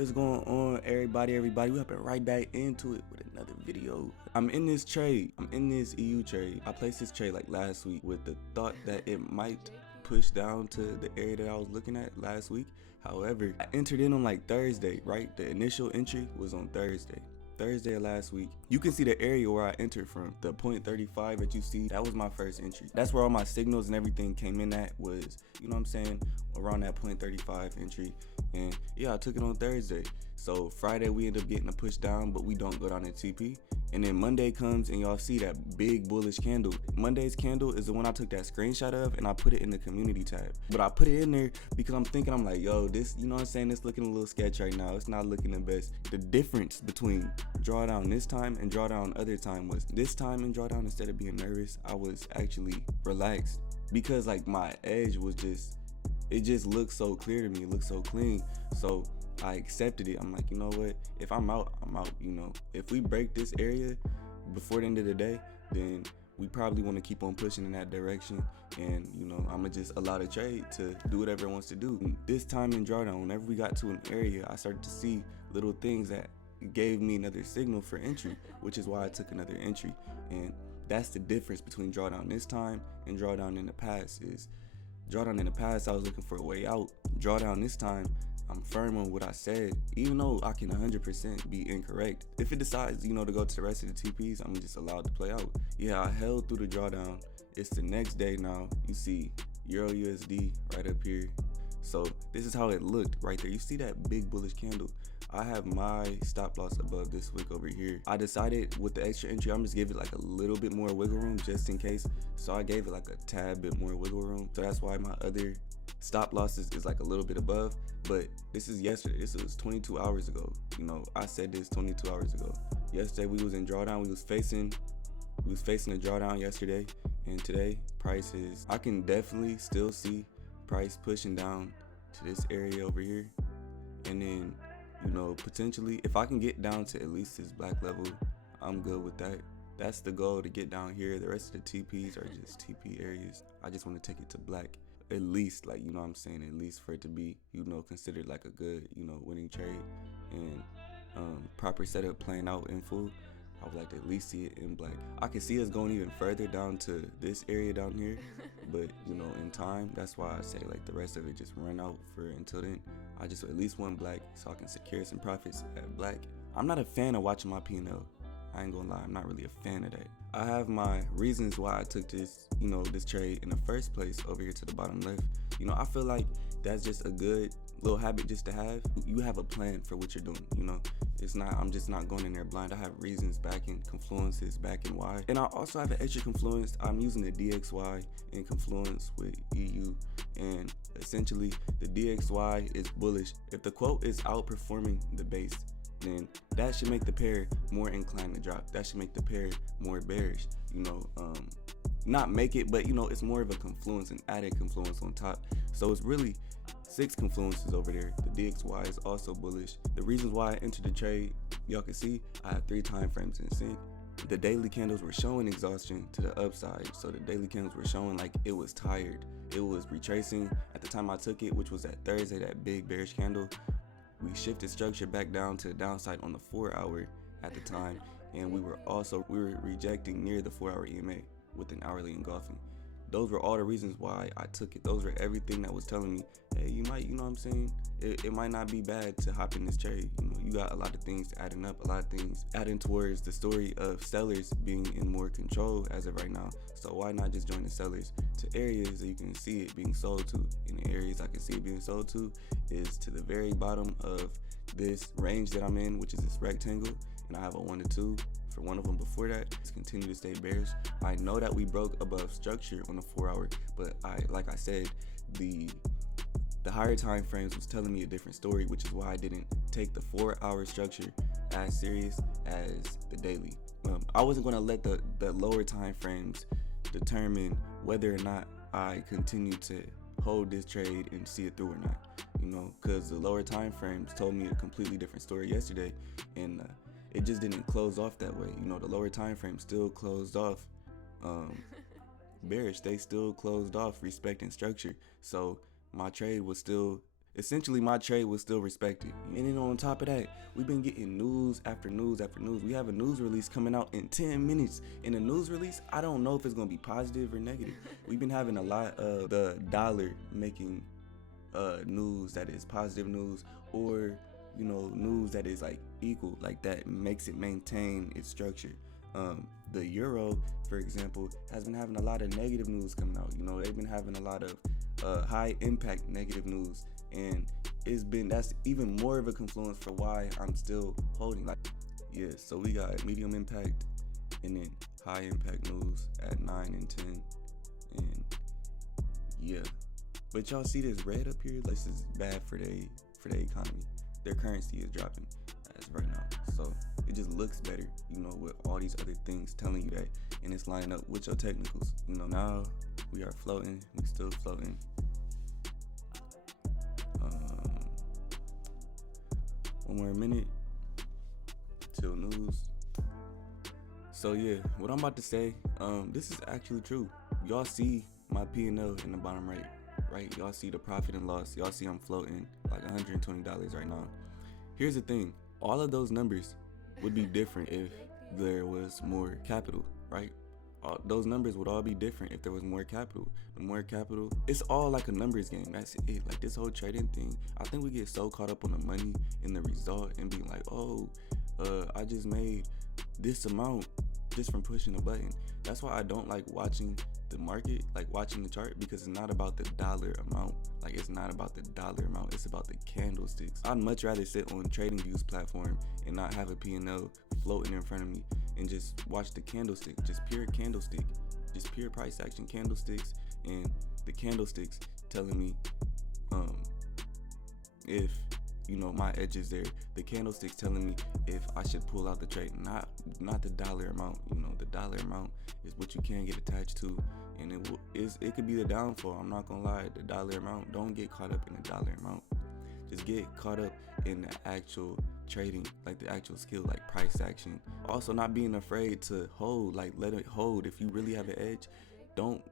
What's going on, everybody? We hopping right back into it with another video. I'm in this trade. I'm in this EU trade. I placed this trade like last week with the thought that it might push down to the area that I was looking at last week. However, I entered in on like Thursday, right? The initial entry was on Thursday of last week. You can see the area where I entered from. The 0.35 that you see, that was my first entry. That's where all my signals and everything came in at, was, you know what I'm saying, around that 0.35 entry. And yeah, I took it on Thursday. So Friday we end up getting a push down, but we don't go down to TP. And then Monday comes and y'all see that big bullish candle. Monday's candle is the one I took that screenshot of and I put it in the community tab. But I put it in there because I'm like, yo, this, you know what I'm saying, it's looking a little sketch right now. It's not looking the best. The difference between drawdown this time and drawdown other time was this time in drawdown, instead of being nervous, I was actually relaxed, because like my edge was it just looked so clear to me. It looked so clean. So I accepted it. I'm like, you know what? If I'm out, I'm out. You know, if we break this area before the end of the day, then we probably want to keep on pushing in that direction. And, you know, I'm going to just allow the trade to do whatever it wants to do. And this time in drawdown, whenever we got to an area, I started to see little things that gave me another signal for entry, which is why I took another entry. And that's the difference between drawdown this time and drawdown in the past. Is drawdown in the past, I was looking for a way out. Drawdown this time, I'm firm on what I said, even though I can 100% be incorrect. If it decides, you know, to go to the rest of the TPs, I'm just allowed to play out. Yeah, I held through the drawdown. It's the next day now. You see EURUSD right up here. So this is how it looked right there. You see that big bullish candle. I have my stop loss above this wick over here. I decided with the extra entry, I'm just give it like a little bit more wiggle room just in case. So I gave it like a tad bit more wiggle room. So that's why my other stop loss is like a little bit above. But this is yesterday. This was 22 hours ago. You know, I said this 22 hours ago. Yesterday we was in drawdown. We was facing a drawdown yesterday. And today prices, I can definitely still see price pushing down to this area over here. And then, you know, potentially if I can get down to at least this black level, I'm good with that. That's the goal, to get down here. The rest of the TPs are just TP areas. I just want to take it to black, at least, like, you know what I'm saying, at least for it to be, you know, considered like a good, you know, winning trade and proper setup playing out in full. I would like to at least see it in black. I can see us going even further down to this area down here, but, you know, in time, that's why I say like the rest of it just run out for until then. I just at least want black so I can secure some profits at black. I'm not a fan of watching my P&L. I ain't gonna lie, I'm not really a fan of that. I have my reasons why I took this, you know, this trade in the first place over here to the bottom left. You know, I feel like that's just a good little habit just to have. You have a plan for what you're doing, you know. It's not, I'm just not going in there blind. I have reasons backing confluences, backing why. And I also have an extra confluence. I'm using the DXY in confluence with EU. And essentially the DXY is bullish. If the quote is outperforming the base, then that should make the pair more inclined to drop. That should make the pair more bearish, you know. Not make it, but, you know, it's more of a confluence, an added confluence on top. So it's really 6 confluences over there. The DXY is also bullish. The reasons why I entered the trade, y'all can see I have 3 time frames in sync. The daily candles were showing exhaustion to the upside. So the daily candles were showing like it was tired. It was retracing at the time I took it, which was that Thursday, that big bearish candle. We shifted structure back down to the downside on the 4-hour at the time. And we were rejecting near the 4-hour EMA with an hourly engulfing. Those were all the reasons why I took it. Those were everything that was telling me, hey, you might, you know what I'm saying? It might not be bad to hop in this trade. You know, you got a lot of things adding up, a lot of things adding towards the story of sellers being in more control as of right now. So why not just join the sellers to areas that you can see it being sold to? And the areas I can see it being sold to is to the very bottom of this range that I'm in, which is this rectangle. And I have a 1 to 2 for one of them before that. Just continue to stay bearish. I know that we broke above structure on the 4-hour, but like I said, the higher time frames was telling me a different story, which is why I didn't take the 4-hour structure as serious as the daily. I wasn't going to let the lower time frames determine whether or not I continue to hold this trade and see it through or not, you know, because the lower time frames told me a completely different story yesterday, and it just didn't close off that way. You know, the lower time frame still closed off bearish. They still closed off respecting structure. So my trade was still essentially my trade was still respected. And then on top of that, we've been getting news after news after news. We have a news release coming out in 10 minutes. In the news release, I don't know if it's gonna be positive or negative. We've been having a lot of the dollar making news that is positive news, or you know, news that is like equal, like that makes it maintain its structure. The euro, for example, has been having a lot of negative news coming out. You know, they've been having a lot of high impact negative news, and that's even more of a confluence for why I'm still holding. Like, yeah, so we got medium impact and then high impact news at 9 and 10, and yeah. But y'all see this red up here? This is bad for the economy. Their currency is dropping as right now, so it just looks better, you know, with all these other things telling you that, and it's lining up with your technicals. You know, now we are floating. We still floating. One more minute till news. So yeah, what I'm about to say, this is actually true. Y'all see my P&L in the bottom right? Y'all see the profit and loss. Y'all see I'm floating like $120 right now. Here's the thing, all of those numbers would be different if there was more capital, right? Those numbers would all be different if there was more capital. The more capital, it's all like a numbers game. That's it. Like this whole trading thing, I think we get so caught up on the money and the result and being like, oh, I just made this amount just from pushing a button. That's why I don't like watching the market, like watching the chart, because it's not about the dollar amount. Like, it's not about the dollar amount, it's about the candlesticks. I'd much rather sit on TradingTools platform and not have a P&L floating in front of me and just watch the candlestick, just pure candlestick, just pure price action candlesticks, and the candlesticks telling me if, you know, my edge is there. The candlesticks telling me if I should pull out the trade, not the dollar amount. You know, the dollar amount is what you can get attached to, and it could be the downfall. I'm not gonna lie, the dollar amount. Don't get caught up in the dollar amount. Just get caught up in the actual trading, like the actual skill, like price action. Also, not being afraid to hold, like let it hold. If you really have an edge, don't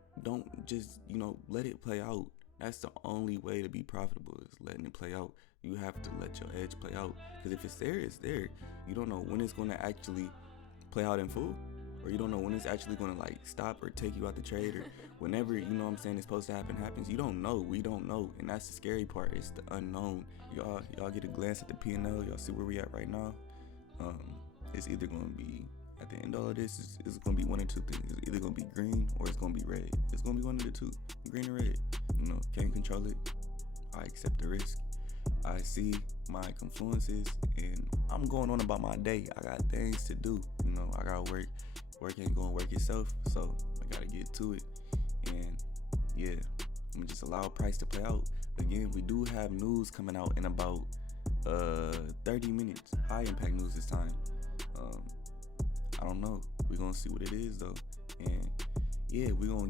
just, you know, let it play out. That's the only way to be profitable, is letting it play out. You have to let your edge play out, because if it's there, it's there. You don't know when it's going to actually play out in full, or you don't know when it's actually going to like stop or take you out the trade, or whenever, you know what I'm saying, it's supposed to happen happens. You don't know. We don't know, and that's the scary part. It's the unknown. Y'all get a glance at the P&L. Y'all see where we at right now. It's either going to be, at the end of all of this, it's going to be one or two things. It's either going to be green or it's going to be red. It's going to be one of the two, green or red. You know, can't control it. I accept the risk. I see my confluences, and I'm going on about my day. I got things to do. You know, I got work. Work ain't gonna work itself, so I gotta get to it. And yeah, I'm gonna just allow price to play out. Again, we do have news coming out in about 30 minutes. High impact news this time. I don't know. We're gonna see what it is though. And yeah, we're gonna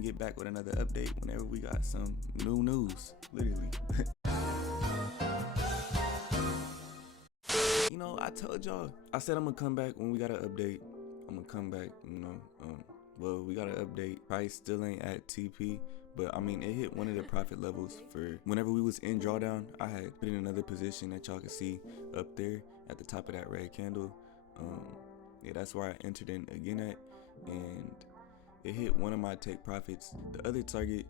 get back with another update whenever we got some new news. Literally. You know, I told y'all, I said I'm gonna come back when we got an update. I'm gonna come back, you know. Well, we got an update. Price still ain't at TP, but I mean, it hit one of the profit levels for whenever we was in drawdown. I had put in another position that y'all can see up there at the top of that red candle. Yeah, that's where I entered in again at, and it hit one of my take profits. The other target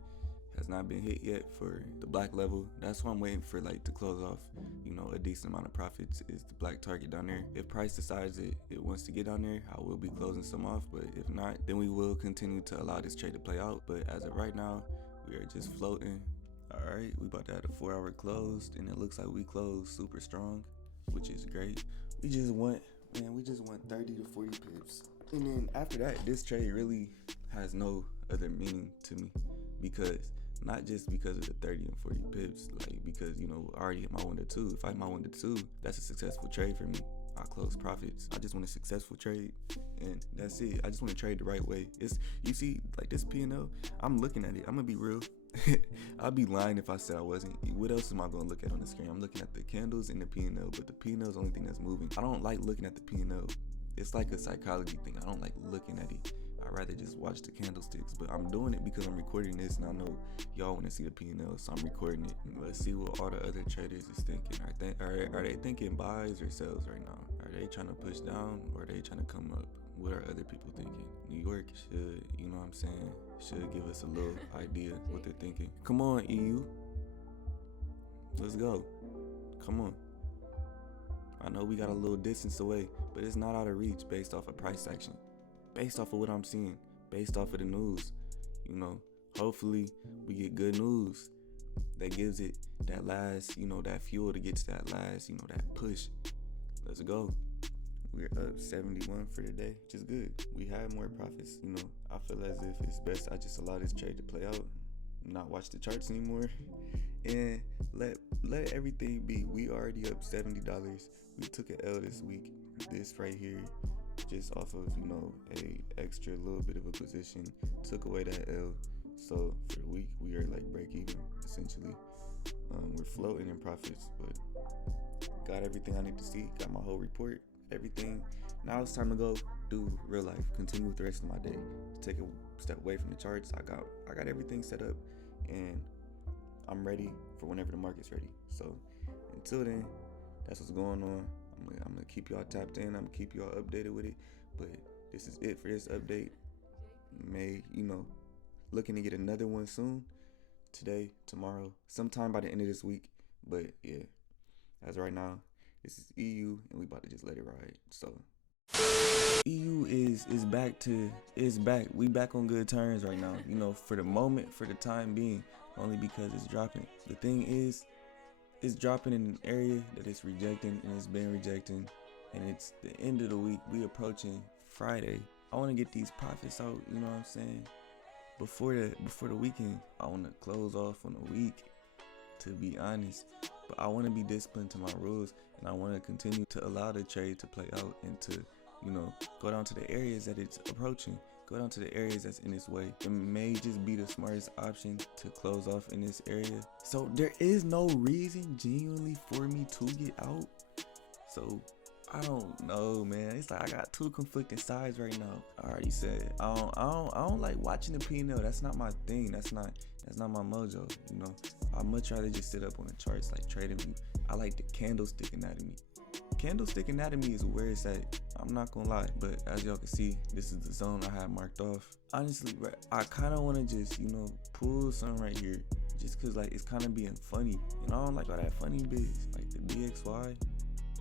has not been hit yet for the black level. That's why I'm waiting for like to close off, you know, a decent amount of profits, is the black target down there. If price decides it wants to get down there, I will be closing some off, but if not, then we will continue to allow this trade to play out. But as of right now, we are just floating. All right, we about to have a 4-hour closed, and it looks like we closed super strong, which is great. We just want 30 to 40 pips. And then after that, this trade really has no other meaning to me, because not just because of the 30 and 40 pips, like because, you know, I already hit my 1 to 2. If I hit my 1 to 2, that's a successful trade for me. I close profits. I just want a successful trade, and that's it. I just want to trade the right way. You see, like this P&L, I'm looking at it. I'm gonna be real. I'd be lying if I said I wasn't. What else am I gonna look at on the screen? I'm looking at the candles and the P&L, but the P&L is the only thing that's moving. I don't like looking at the P&L. it's like a psychology thing. I don't like looking at it. I'd rather just watch the candlesticks, but I'm doing it because I'm recording this, and I know y'all want to see the P&L, so I'm recording it. Let's see what all the other traders is thinking. Are they thinking buys or sells right now? Are they trying to push down, or are they trying to come up? What are other people thinking? New York should, you know what I'm saying, should give us a little idea what they're thinking. Come on, EU. Let's go. Come on. I know we got a little distance away, but it's not out of reach based off of price action. Based off of what I'm seeing, based off of the news, you know, hopefully we get good news that gives it that last, you know, that fuel to get to that last, you know, that push. Let's go. We're up 71 for the day, which is good. We had more profits, you know. I feel as if it's best I just allow this trade to play out, not watch the charts anymore, and let everything be. We already up $70. We took an L this week. This right here, just off of, you know, a extra little bit of a position, took away that L. So for the week, we are like break even essentially. We're floating in profits, but got everything I need to see. Got my whole report, everything. Now it's time to go do real life. Continue with the rest of my day. Take a step away from the charts. I got everything set up, and I'm ready for whenever the market's ready. So until then, that's what's going on. I'm gonna keep y'all tapped in. I'm gonna keep y'all updated with it. But this is it for this update. You know, looking to get another one soon. Today, tomorrow, sometime by the end of this week. But yeah, as of right now, this is EU, and we about to just let it ride. So EU is back. We back on good terms right now. You know, for the moment, for the time being, only because it's dropping. The thing is, it's dropping in an area that it's rejecting, and it's been rejecting, and it's the end of the week. We approaching Friday. I want to get these profits out, you know what I'm saying, before the weekend. I want to close off on a week, to be honest, but I want to be disciplined to my rules, and I want to continue to allow the trade to play out, and to, you know, go down to the areas that it's approaching. Go down to the areas that's in its way. It may just be the smartest option to close off in this area. So there is no reason genuinely for me to get out. So I don't know, man. It's like I got two conflicting sides right now. I already said I don't like watching the P&L. That's not my thing. That's not my mojo. You know, I'd much rather just sit up on the charts, like trading. I like the candlestick anatomy. Candlestick anatomy is where it's at. I'm not gonna lie, but as y'all can see, this is the zone I had marked off. Honestly, I kind of want to just, you know, pull something right here, just cause like it's kind of being funny. You know, I don't like all that funny biz. Like the DXY,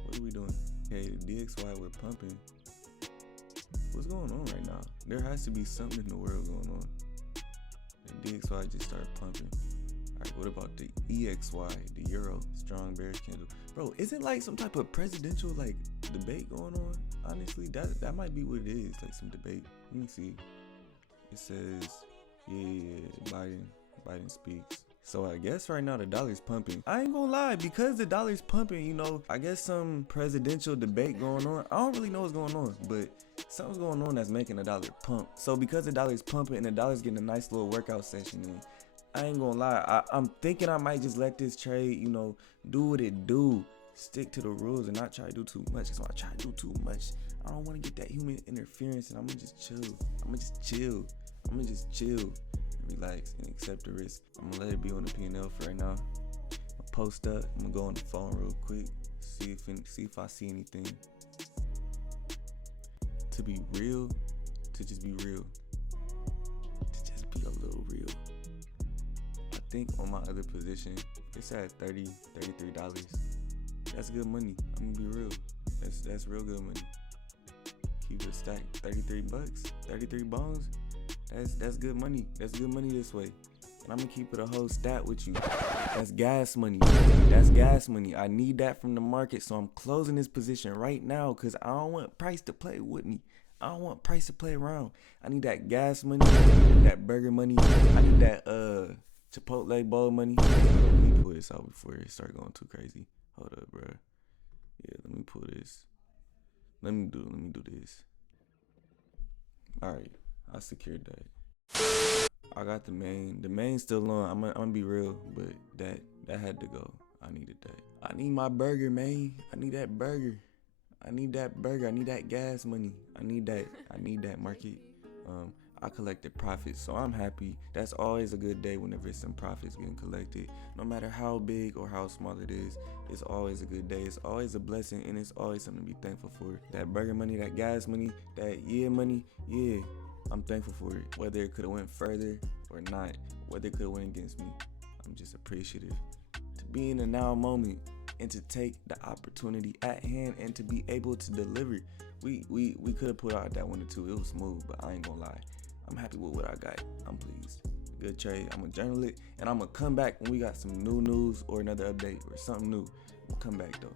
what are we doing? Okay, the DXY, we're pumping. What's going on right now? There has to be something in the world going on. The DXY just started pumping. Alright, what about the EXY, the Euro, strong bearish candle? Bro, isn't like some type of presidential like debate going on? Honestly, that might be what it is, like some debate. Let me see. It says, yeah, Biden speaks. So I guess right now the dollar's pumping. I ain't gonna lie, because the dollar's pumping, you know, I guess some presidential debate going on. I don't really know what's going on, but something's going on that's making the dollar pump. So because the dollar's pumping and the dollar's getting a nice little workout session in, I ain't gonna lie, I'm thinking I might just let this trade, you know, do what it do. Stick to the rules and not try to do too much. Because when I try to do too much, I don't want to get that human interference, and I'm going to just chill. I'm going to just chill and relax and accept the risk. I'm going to let it be on the P&L for right now. I'll post up. I'm going to go on the phone real quick. See if I see anything. To be real, to just be real. To just be a little real. I think on my other position, it's at $33. That's good money. I'm gonna be real. That's real good money. Keep it stacked. 33 bucks, 33 bones. That's good money. That's good money this way. And I'm gonna keep it a whole stat with you. That's gas money. That's gas money. I need that from the market, so I'm closing this position right now because I don't want price to play with me. I don't want price to play around. I need that gas money. I need that burger money. I need that Chipotle bowl money. Let me pull this out before it start going too crazy. Hold up, bro. Yeah, let me pull this. Let me do this. All right, I secured that. I got the main. The main's still on. I'm gonna be real, but that had to go. I needed that. I need my burger, man. I need that burger. I need that burger. I need that gas money. I need that market. I collected profits, so I'm happy. That's always a good day whenever some profits getting collected. No matter how big or how small it is, it's always a good day. It's always a blessing, and it's always something to be thankful for. That burger money, that gas money, that money, yeah, I'm thankful for it. Whether it could have went further or not, whether it could have went against me, I'm just appreciative to be in the now moment and to take the opportunity at hand and to be able to deliver. We could have put out that 1 or 2. It was smooth, but I ain't gonna lie. I'm happy with what I got. I'm pleased. Good trade. I'm gonna journal it, and I'm gonna come back when we got some new news or another update or something new. I'm gonna come back though.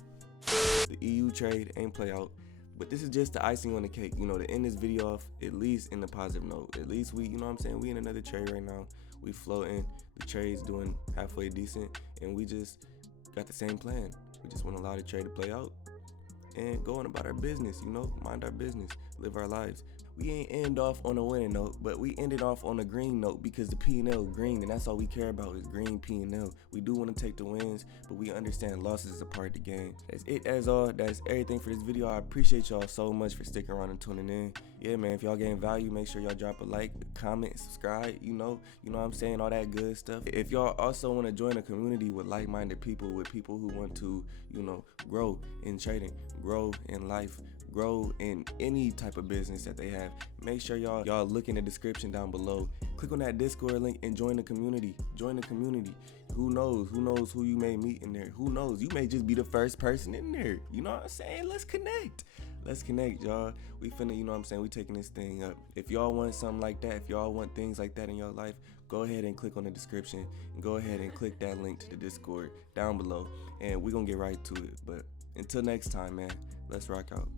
The EU trade ain't play out, but this is just the icing on the cake. You know, to end this video off, at least in the positive note. At least we, you know what I'm saying, we in another trade right now. We floating. The trade's doing halfway decent, and we just got the same plan. We just want to allow the trade to play out and go on about our business, you know, mind our business, live our lives. We ain't end off on a winning note, but we ended off on a green note because the P&L green, and that's all we care about is green P&L. We do want to take the wins, but we understand losses is a part of the game. That's it, as all. That's everything for this video. I appreciate y'all so much for sticking around and tuning in. Yeah, man, if y'all getting value, make sure y'all drop a like, comment, subscribe, you know what I'm saying, all that good stuff. If y'all also want to join a community with like-minded people, with people who want to, you know, grow in trading, grow in life, grow in any type of business that they have, make sure y'all look in the description down below. Click on that Discord link and join the community. Join the community. Who knows who you may meet in there. Who knows, you may just be the first person in there. You know what I'm saying? Let's connect, y'all. We finna, you know what I'm saying, we taking this thing up. If y'all want something like that, if y'all want things like that in your life, go ahead and click on the description and go ahead and click that link to the Discord down below, and we're gonna get right to it. But until next time, man, let's rock out.